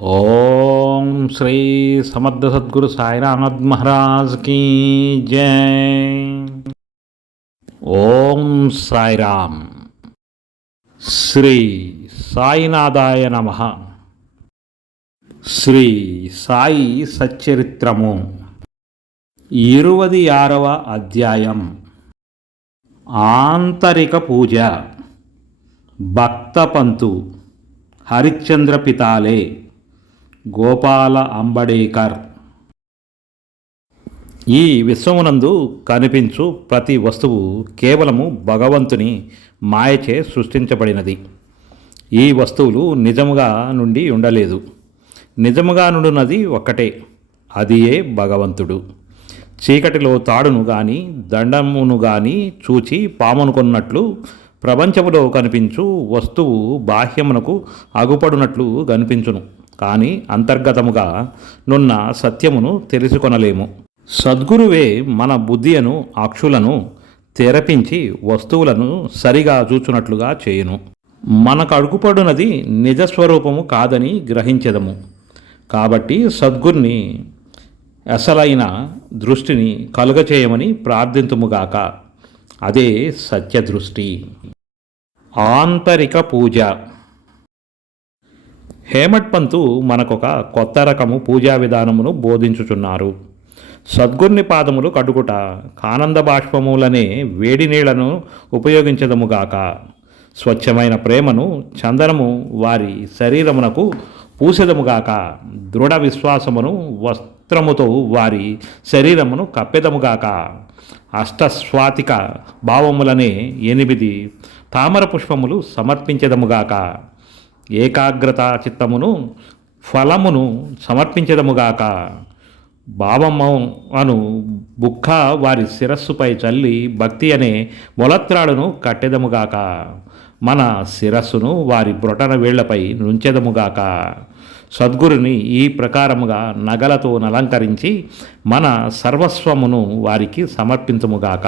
ఓం శ్రీ సమర్థ సద్గురు సాయినాథ్ మహారాజ్ కీ జై. ఓం సాయిరామ్. శ్రీ సాయినాథాయ నమ. శ్రీ సాయి సచ్చరిత్రము. ఇరువది ఆరవ అధ్యాయం. ఆంతరిక పూజ. భక్తపంతు హరిశ్చంద్ర పితాలే. గోపాల అంబడేకర్. ఈ విశ్వమునందు కనిపించు ప్రతి వస్తువు కేవలము భగవంతుని మాయచే సృష్టించబడినది. ఈ వస్తువులు నిజముగా నుండి ఉండలేదు. నిజముగా నుండినది ఒక్కటే అది ఏ భగవంతుడు. చీకటిలో తాడును గాని దండమును గాని చూచి పామనుకున్నట్లు ప్రపంచములో కనిపించు వస్తువు బాహ్యమునకు అగుపడునట్లు కనిపించును. కానీ అంతర్గతముగా నున్న సత్యమును తెలుసుకొనలేము. సద్గురువే మన బుద్ధియను అక్షులను తెరపించి వస్తువులను సరిగా చూచునట్లుగా చేయును. మనకు అడుగుపడునది నిజస్వరూపము కాదని గ్రహించదము. కాబట్టి సద్గురిని అసలైన దృష్టిని కలుగచేయమని ప్రార్థింతుముగాక. అదే సత్యదృష్టి. ఆంతరిక పూజ. హేమట్ పంతు మనకొక కొత్త రకము పూజా విధానమును బోధించుచున్నారు. సద్గుర్ని పాదములు కడుగుట కానంద బాష్పములనే వేడి నీళ్ళను ఉపయోగించదముగాక. స్వచ్ఛమైన ప్రేమను చందనము వారి శరీరమునకు పూసెదముగాక. దృఢ విశ్వాసమును వస్త్రముతో వారి శరీరమును కప్పెదముగాక. అష్టస్వాతిక భావములనే ఎనిమిది తామర పుష్పములు సమర్పించదముగాక. ఏకాగ్రత చిత్తమును ఫలమును సమర్పించదముగాక. భావమ్మ అను బుక్క వారి శిరస్సుపై చల్లి భక్తి అనే మొలత్రాడును కట్టెదముగాక. మన శిరస్సును వారి బ్రొటన వేళ్ళపై నుంచెదముగాక. సద్గురుని ఈ ప్రకారముగా నగలతో అలంకరించి మన సర్వస్వమును వారికి సమర్పించముగాక.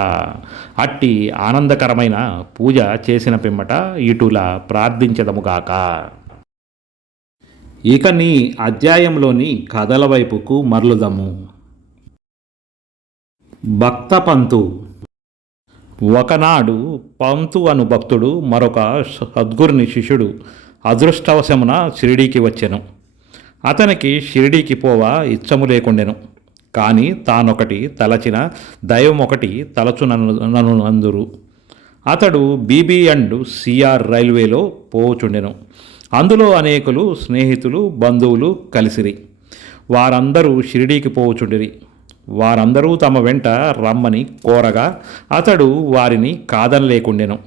అట్టి ఆనందకరమైన పూజ చేసిన పిమ్మట ఇటులా ప్రార్థించదముగాక. ఇక నీ అధ్యాయంలోని కథల వైపుకు మరలుదము. భక్త పంతు. ఒకనాడు పంతు అను భక్తుడు మరొక సద్గురుని శిష్యుడు అదృష్టవశమున షిరిడీకి వచ్చెను. అతనికి షిరిడీకి పోవా ఇచ్చము లేకుండెను. కానీ తానొకటి తలచిన దైవం ఒకటి తలచు నన్ను అందురు అతడు బీబీ అండ్ సిఆర్ రైల్వేలో పోచుండెను. అందులో అనేకులు స్నేహితులు బంధువులు కలిసిరి. వారందరూ షిరిడీకి పోవచుండిరి. వారందరూ తమ వెంట రమ్మని కోరగా అతడు వారిని కాదనలేకుండెను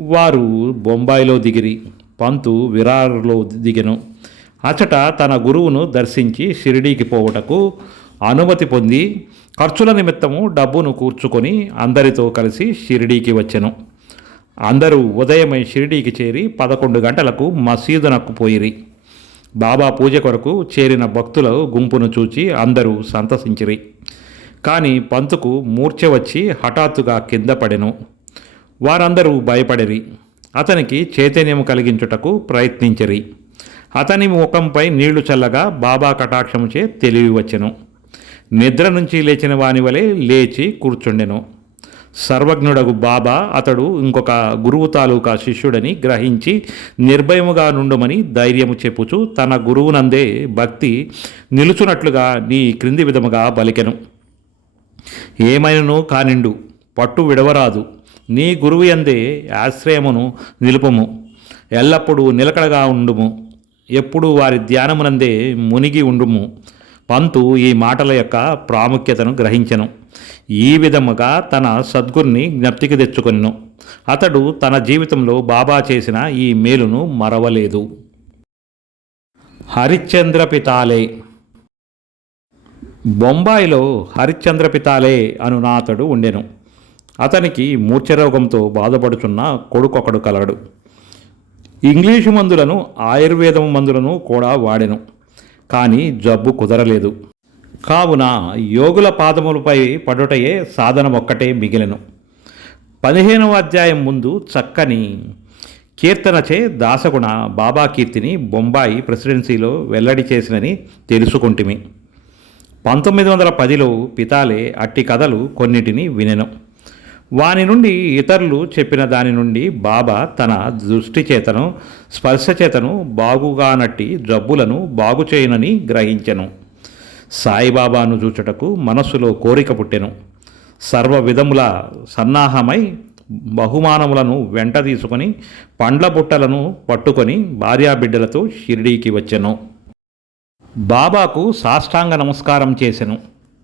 వారు బొంబాయిలో దిగిరి. పంతు విరారులో దిగెను. అచట తన గురువును దర్శించి షిరిడీకి పోవుటకు అనుమతి పొంది ఖర్చుల నిమిత్తము డబ్బును కూర్చుకొని అందరితో కలిసి షిరిడీకి వచ్చెను. అందరూ ఉదయమై షిరిడీకి చేరి పదకొండు గంటలకు మసీదునకు పోయిరి. బాబా పూజ కొరకు చేరిన భక్తుల గుంపును చూచి అందరూ సంతసించిరి. కానీ పంతుకు మూర్ఛ వచ్చి హఠాత్తుగా కింద పడెను. వారందరూ భయపడిరి. అతనికి చైతన్యం కలిగించుటకు ప్రయత్నించిరి. అతని ముఖంపై నీళ్ళు చల్లగా బాబా కటాక్షముచే తెలివి వచ్చెను నిద్ర నుంచి లేచిన వాని వలె లేచి కూర్చుండెను. సర్వజ్ఞుడగు బాబా అతడు ఇంకొక గురువు తాలూకా శిష్యుడని గ్రహించి నిర్భయముగా నుండుమని ధైర్యము చెప్పుచు తన గురువునందే భక్తి నిలుచున్నట్లుగా నీ క్రింది విధముగా బలికెను. ఏమైనను కానిండు పట్టు విడవరాదు. నీ గురువు ఎందే ఆశ్రయమును నిలుపము. ఎల్లప్పుడూ నిలకడగా ఉండుము. ఎప్పుడు వారి ధ్యానమునందే మునిగి ఉండుము. పంతు ఈ మాటల యొక్క ప్రాముఖ్యతను గ్రహించెను. ఈ విధముగా తన సద్గురిని జ్ఞప్తికి తెచ్చుకొనిను. అతడు తన జీవితంలో బాబా చేసిన ఈ మేలును మరవలేదు. హరిశ్చంద్ర పితాలే. బొంబాయిలో హరిశ్చంద్ర పితాలే అను నాతడు ఉండెను. అతనికి మూర్ఛరోగంతో బాధపడుచున్న కొడుకొకడు కలడు. ఇంగ్లీషు మందులను ఆయుర్వేదం మందులను కూడా వాడెను. కానీ జబ్బు కుదరలేదు. కావున యోగుల పాదములపై పడుటయే సాధనం ఒక్కటే మిగిలెను. పదిహేనవ అధ్యాయం ముందు చక్కని కీర్తనచే దాసగుణ బాబా కీర్తిని బొంబాయి ప్రెసిడెన్సీలో వెల్లడి చేసినని తెలుసుకుంటిమి. పంతొమ్మిది వందల పదిలో పితాలే అట్టి కథలు కొన్నిటిని వినెను. వాని నుండి ఇతరులు చెప్పిన దాని నుండి బాబా తన దృష్టి చేతను స్పర్శ చేతను బాగుగానట్టి జబ్బులను బాగు చేయనని గ్రహించెను. సాయిబాబాను చూచుటకు మనస్సులో కోరిక పుట్టెను. సర్వ విధముల సన్నాహమై బహుమానములను వెంట తీసుకొని పండ్ల బుట్టలను పట్టుకొని భార్యాబిడ్డలతో షిరిడీకి వచ్చెను. బాబాకు సాష్టాంగ నమస్కారం చేసెను.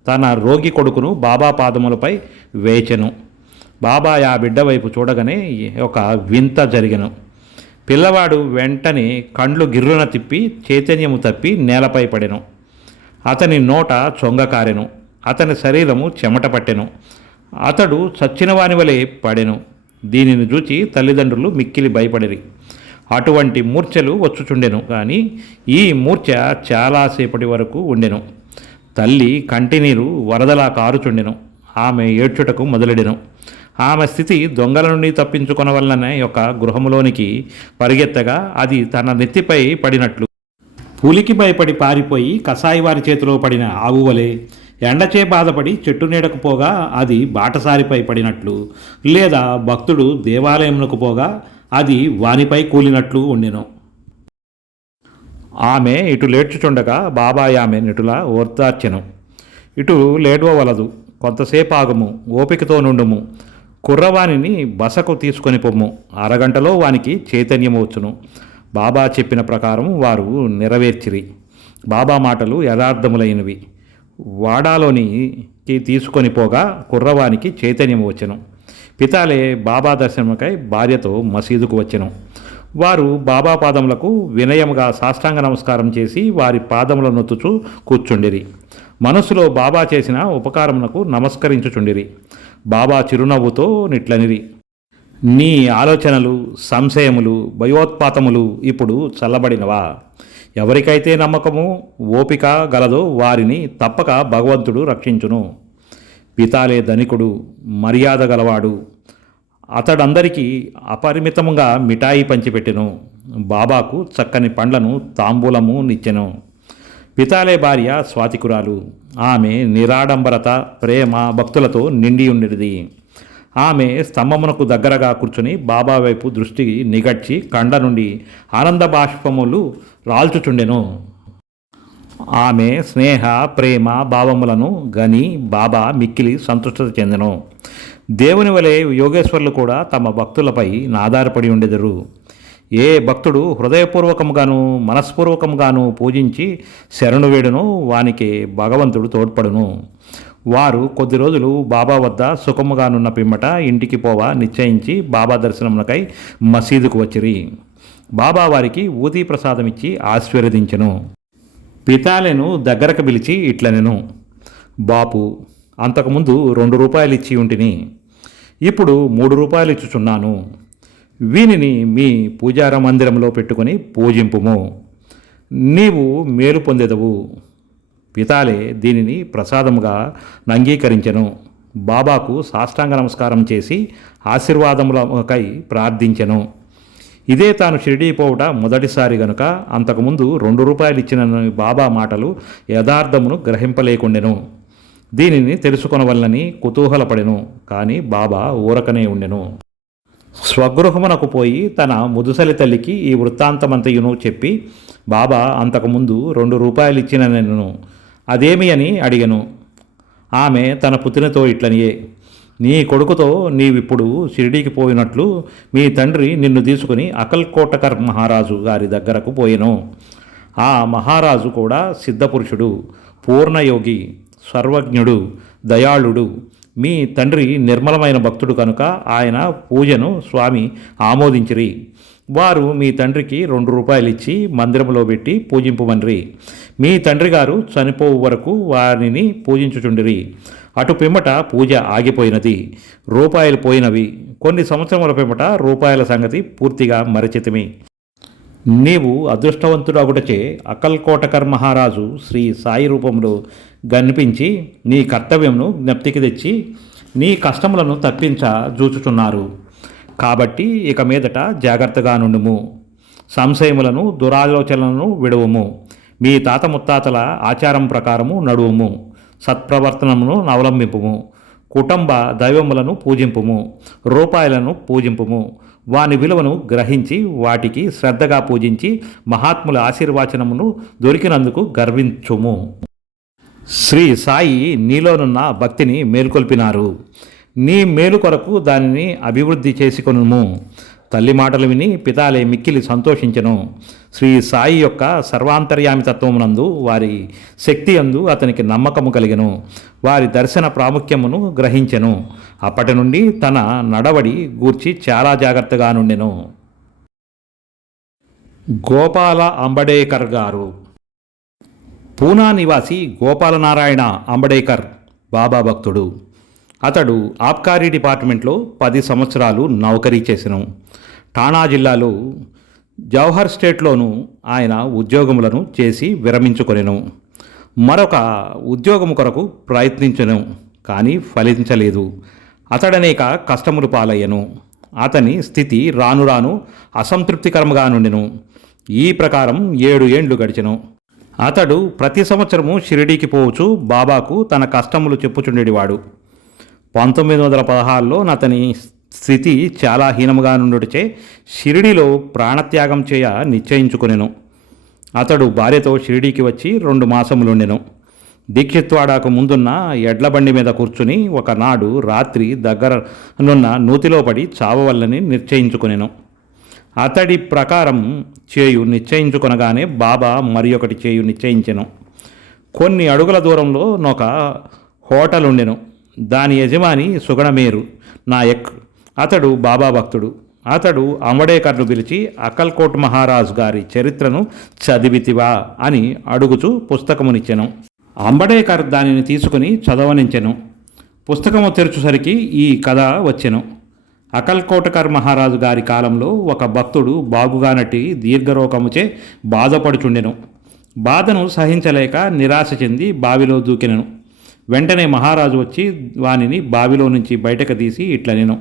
తన రోగి కొడుకును బాబా పాదములపై వేచెను. బాబా ఆ బిడ్డ వైపు చూడగానే ఒక వింత జరిగను. పిల్లవాడు వెంటనే కండ్లు గిర్రున తిప్పి చైతన్యము తప్పి నేలపై పడెను. అతని నోట చొంగకారెను అతని శరీరము చెమట పట్టెను. అతడు చచ్చిన వాని వలె పడెను. దీనిని చూచి తల్లిదండ్రులు మిక్కిలి భయపడిరి. అటువంటి మూర్ఛలు వచ్చుచుండెను కానీ ఈ మూర్ఛ చాలాసేపటి వరకు ఉండెను. తల్లి కంటినీరు వరదలా కారుచుండెను. ఆమె ఏడ్చుటకు మొదలెడెను. ఆమె స్థితి దొంగల నుండి తప్పించుకొన వల్లనే యొక్క గృహములోనికి పరిగెత్తగా అది తన నెత్తిపై పడినట్లు. పులికి భయపడి పారిపోయి కసాయి వారి చేతిలో పడిన ఆవు వలె ఎండచే బాధపడి చెట్టు నీడకు పోగా అది బాటసారిపై పడినట్లు. లేదా భక్తుడు దేవాలయమునకు పోగా అది వానిపై కూలినట్లు ఉండెను. ఆమె ఇటు లేడ్చుచుండగా బాబాయ్ ఆమె నిటులా ఓర్తార్చెను. ఇటు లేడవలదు కొంతసేపు ఆగము ఓపికతో నుండుము. కుర్రవానిని బసకు తీసుకొని పొమ్ము. అరగంటలో వానికి చైతన్యం వచ్చును బాబా చెప్పిన ప్రకారం వారు నెరవేర్చిరి. బాబా మాటలు యథార్థములైనవి. వాడాలోనికి తీసుకొని పోగా కుర్రవానికి చైతన్యం వచ్చెను పితాలే బాబా దర్శనముకై భార్యతో మసీదుకు వచ్చెను. వారు బాబా పాదములకు వినయముగా సాష్టాంగ నమస్కారం చేసి వారి పాదముల నొత్తుచు కూర్చుండిరి. మనస్సులో బాబా చేసిన ఉపకారమునకు నమస్కరించుచుండిరి. బాబా చిరునవ్వుతో నిట్లనిది. నీ ఆలోచనలు సంశయములు భయోత్పాతములు ఇప్పుడు చల్లబడినవా? ఎవరికైతే నమ్మకము ఓపిక గలదో వారిని తప్పక భగవంతుడు రక్షించును. పితాలే ధనికుడు మర్యాద గలవాడు. అతడందరికీ అపరిమితముగా మిఠాయి పంచిపెట్టెను. బాబాకు చక్కని పండ్లను తాంబూలము నిచ్చెను. పితాలే భార్య స్వాతికురాలు. ఆమె నిరాడంబరత ప్రేమ భక్తులతో నిండి ఉండేది ఆమె స్తంభమునకు దగ్గరగా కూర్చుని బాబా వైపు దృష్టి నిగడ్చి కండ నుండి ఆనంద బాష్పములు రాల్చుచుండెను. ఆమె స్నేహ ప్రేమ భావములను గని బాబా మిక్కిలి సంతృష్టత చెందెను. దేవుని వలె యోగేశ్వర్లు కూడా తమ భక్తులపై నాధారపడి ఉండెదరు. ఏ భక్తుడు హృదయపూర్వకముగాను మనస్పూర్వకముగాను పూజించి శరణు వేడును వానికి భగవంతుడు తోడ్పడును. వారు కొద్ది రోజులు బాబా వద్ద సుఖముగానున్న పిమ్మట ఇంటికి పోవా నిశ్చయించి బాబా దర్శనమునకై మసీదుకు వచ్చిరి. బాబా వారికి ఊదీ ప్రసాదం ఇచ్చి ఆశీర్వదించెను. పితాలెను దగ్గరకు పిలిచి ఇట్లనెను. బాపు అంతకుముందు రెండు రూపాయలు ఇచ్చి ఉంటిని. ఇప్పుడు మూడు రూపాయలు ఇచ్చుచున్నాను వీనిని మీ పూజార మందిరంలో పెట్టుకొని పూజింపుము. నీవు మేలు పొందెదవు. పితాలే దీనిని ప్రసాదముగా అంగీకరించెను. బాబాకు సాష్టాంగ నమస్కారం చేసి ఆశీర్వాదములకై ప్రార్థించెను. ఇదే తాను షిరిడీ పోవుట మొదటిసారి గనుక అంతకుముందు రెండు రూపాయలు ఇచ్చిన బాబా మాటలు యథార్థమును గ్రహింపలేకుండెను. దీనిని తెలుసుకొనవల్లని కుతూహలపడెను. కానీ బాబా ఊరకనే ఉండెను. స్వగృహమునకు పోయి తన ముదుసలి తల్లికి ఈ వృత్తాంతమంతయును చెప్పి బాబా అంతకుముందు రెండు రూపాయలు ఇచ్చిన నేను అదేమి అని అడిగను. ఆమె తన పుత్రినతో ఇట్లనియే నీ కొడుకుతో నీవిప్పుడు షిరిడీకి పోయినట్లు మీ తండ్రి నిన్ను తీసుకుని అకల్కోటకర్ మహారాజు గారి దగ్గరకు పోయెను. ఆ మహారాజు కూడా సిద్ధపురుషుడు పూర్ణయోగి సర్వజ్ఞుడు దయాళుడు. మీ తండ్రి నిర్మలమైన భక్తుడు కనుక ఆయన పూజను స్వామి ఆమోదించిరి. వారు మీ తండ్రికి రెండు రూపాయలు ఇచ్చి మందిరంలో పెట్టి పూజింపుమన్రి. మీ తండ్రి గారు చనిపోవు వరకు వారిని పూజించుచుండిరి. అటు పిమ్మట పూజ ఆగిపోయినది. రూపాయలు పోయినవి. కొన్ని సంవత్సరముల పిమ్మట రూపాయల సంగతి పూర్తిగా మరచితిమి. నీవు అదృష్టవంతుడగుటచే అకల్కోటకర్ మహారాజు శ్రీ సాయి రూపంలో కనిపించి నీ కర్తవ్యంను జ్ఞప్తికి తెచ్చి నీ కష్టములను తప్పించ జూచుచున్నారు. కాబట్టి ఇక మీదట జాగ్రత్తగా నుండుము. సంశయములను దురాలోచనలను విడవము. మీ తాత ముత్తాతల ఆచారం ప్రకారము నడువుము. సత్ప్రవర్తనమును అవలంబింపుము కుటుంబ దైవములను పూజింపుము. రూపాయలను పూజింపుము. వాని విలువను గ్రహించి వాటికి శ్రద్ధగా పూజించి మహాత్ముల ఆశీర్వాచనమును దొరికినందుకు గర్వించుము. శ్రీ సాయి నీలోనున్న భక్తిని మేల్కొల్పినారు. నీ మేలు కొరకు దానిని అభివృద్ధి చేసుకొనుము. తల్లి మాటలు విని పితాలే మిక్కిలి సంతోషించెను. శ్రీ సాయి యొక్క సర్వాంతర్యామితత్వమునందు వారి శక్తి అందు అతనికి నమ్మకము కలిగను. వారి దర్శన ప్రాముఖ్యమును గ్రహించెను. అప్పటి నుండి తన నడవడి గూర్చి చాలా జాగ్రత్తగా నుండెను. గోపాల అంబడేకర్ గారు. పూనా నివాసి గోపాలనారాయణ అంబడేకర్ బాబా భక్తుడు. అతడు ఆబ్కారీ డిపార్ట్మెంట్లో పది సంవత్సరాలు నౌకరీ చేసెను. ఠాణా జిల్లాలో జవహర్ స్టేట్లోనూ ఆయన ఉద్యోగములను చేసి విరమించుకొనెను. మరొక ఉద్యోగము కొరకు ప్రయత్నించెను కానీ ఫలించలేదు. అతడనేక కష్టములు పాలయ్యను. అతని స్థితి రాను రాను అసంతృప్తికరంగా నుండెను. ఈ ప్రకారం ఏడు ఏండ్లు గడిచెను. అతడు ప్రతి సంవత్సరము షిరిడీకి పోవచ్చు బాబాకు తన కష్టములు చెప్పుచుండేవాడు. పంతొమ్మిది వందల పదహారులో అతని స్థితి చాలా హీనముగా నుండుటచే షిరిడిలో ప్రాణత్యాగం చేయ నిశ్చయించుకునేను. అతడు భార్యతో షిరిడీకి వచ్చి రెండు మాసములుండెను. దీక్షిత్వాడాకు ముందున్న ఎడ్ల బండి మీద కూర్చుని ఒకనాడు రాత్రి దగ్గరనున్న నూతిలో పడి చావవల్లని నిశ్చయించుకునేను. అతడి ప్రకారం చేయు నిశ్చయించుకొనగానే బాబా మరి ఒకటి చేయు నిశ్చయించెను. కొన్ని అడుగుల దూరంలో నొక హోటల్ ఉండెను దాని యజమాని సుగణమేరు నాయక్. అతడు బాబా భక్తుడు అతడు అంబడేకర్ను పిలిచి అకల్కోట్ మహారాజ్ గారి చరిత్రను చదివితివా? అని అడుగుచూ పుస్తకమునిచ్చెను. అంబడేకర్ దానిని తీసుకుని చదవనించెను. పుస్తకము తెరుచుసరికి ఈ కథ వచ్చెను. అకల్కోటకర్ మహారాజు గారి కాలంలో ఒక భక్తుడు బాగుగానటి దీర్ఘరోగముచే బాధపడుచుండెను. బాధను సహించలేక నిరాశ చెంది బావిలో దూకినను. వెంటనే మహారాజు వచ్చి వానిని బావిలో నుంచి బయటకు తీసి ఇట్ల నేను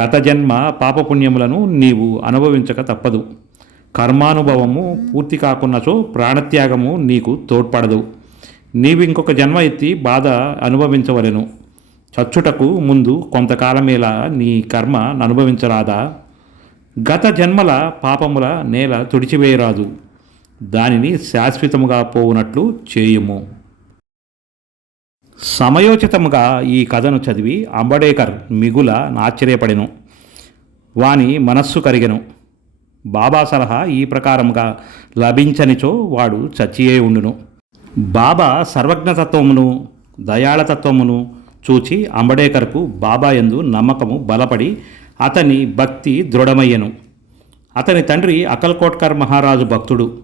గత జన్మ పాపపుణ్యములను నీవు అనుభవించక తప్పదు. కర్మానుభవము పూర్తి కాకున్నచో ప్రాణత్యాగము నీకు తోడ్పడదు. నీవు ఇంకొక జన్మ ఎత్తి బాధ అనుభవించవలెను. చచ్చుటకు ముందు కొంతకాలమేలా నీ కర్మ అనుభవించరాదా గత జన్మల పాపముల నేల తుడిచివేయరాదు. దానిని శాశ్వతముగా పోవునట్లు చేయుము. సమయోచితముగా ఈ కథను చదివి అంబడేకర్ మిగుల ఆశ్చర్యపడెను వాని మనస్సు కరిగెను. బాబా సలహా ఈ ప్రకారముగా లభించనిచో వాడు చచ్చియే ఉండును. బాబా సర్వజ్ఞతత్వమును దయాళతత్వమును చూచి అంబడేకర్కు బాబా యందు నమ్మకము బలపడి అతని భక్తి దృఢమయ్యెను. అతని తండ్రి అకల్కోట్కర్ మహారాజు భక్తుడు.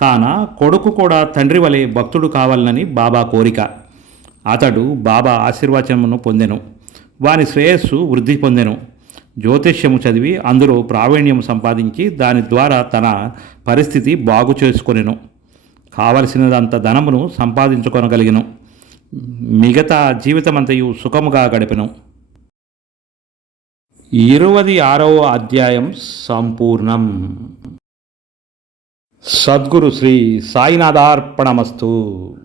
కాన కొడుకు కూడా తండ్రి వలె భక్తుడు కావాలని బాబా కోరిక. అతడు బాబా ఆశీర్వచనమును పొందెను. వాని శ్రేయస్సు వృద్ధి పొందెను. జ్యోతిష్యము చదివి అందులో ప్రావీణ్యం సంపాదించి దాని ద్వారా తన పరిస్థితి బాగు చేసుకొనెను. కావలసినదంత ధనమును సంపాదించుకొనగలిగెను. మిగతా జీవితమంతయు సుఖముగా గడిపెను. ఇరవది ఆరవ అధ్యాయం సంపూర్ణం. సద్గురు శ్రీ సాయినాథార్పణమస్తు.